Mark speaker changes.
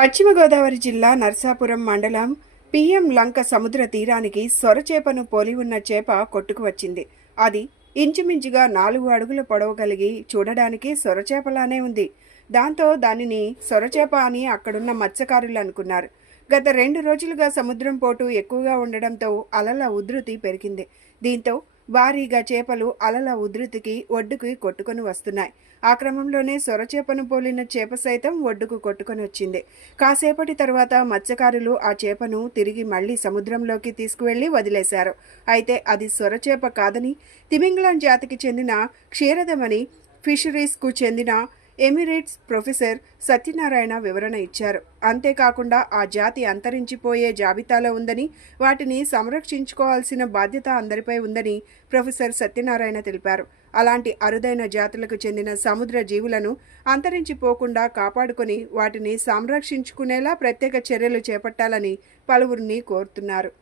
Speaker 1: పశ్చిమ గోదావరి జిల్లా నర్సాపురం మండలం పిఎం లంక సముద్ర తీరానికి సొరచేపను పోలి ఉన్న చేప కొట్టుకు వచ్చింది. అది ఇంచుమించుగా నాలుగు అడుగుల పొడవు కలిగి చూడడానికి సొరచేపలానే ఉంది. దాంతో దానిని సొరచేప అని అక్కడున్న మత్స్యకారులు అనుకున్నారు. గత రెండు రోజులుగా సముద్రం పోటు ఎక్కువగా ఉండడంతో అలల ఉధృతి పెరిగింది. దీంతో భారీగా చేపలు అలల ఉధృతికి ఒడ్డుకి కొట్టుకొని వస్తున్నాయి. ఆ క్రమంలోనే సొరచేపను పోలిన చేప సైతం ఒడ్డుకు కొట్టుకొని వచ్చింది. కాసేపటి తర్వాత మత్స్యకారులు ఆ చేపను తిరిగి మళ్ళీ సముద్రంలోకి తీసుకువెళ్ళి వదిలేశారు. అయితే అది సొరచేప కాదని తిమింగలం జాతికి చెందిన క్షీరదమని ఫిషరీస్కు చెందిన ఎమిరేట్స్ ప్రొఫెసర్ సత్యనారాయణ వివరణ ఇచ్చారు. అంతేకాకుండా ఆ జాతి అంతరించిపోయే జాబితాలో ఉందని వాటిని సంరక్షించుకోవాల్సిన బాధ్యత అందరిపై ఉందని ప్రొఫెసర్ సత్యనారాయణ తెలిపారు. అలాంటి అరుదైన జాతులకు చెందిన సముద్ర జీవులను అంతరించిపోకుండా కాపాడుకొని వాటిని సంరక్షించుకునేలా ప్రత్యేక చర్యలు చేపట్టాలని పలువురిని కోరుతున్నారు.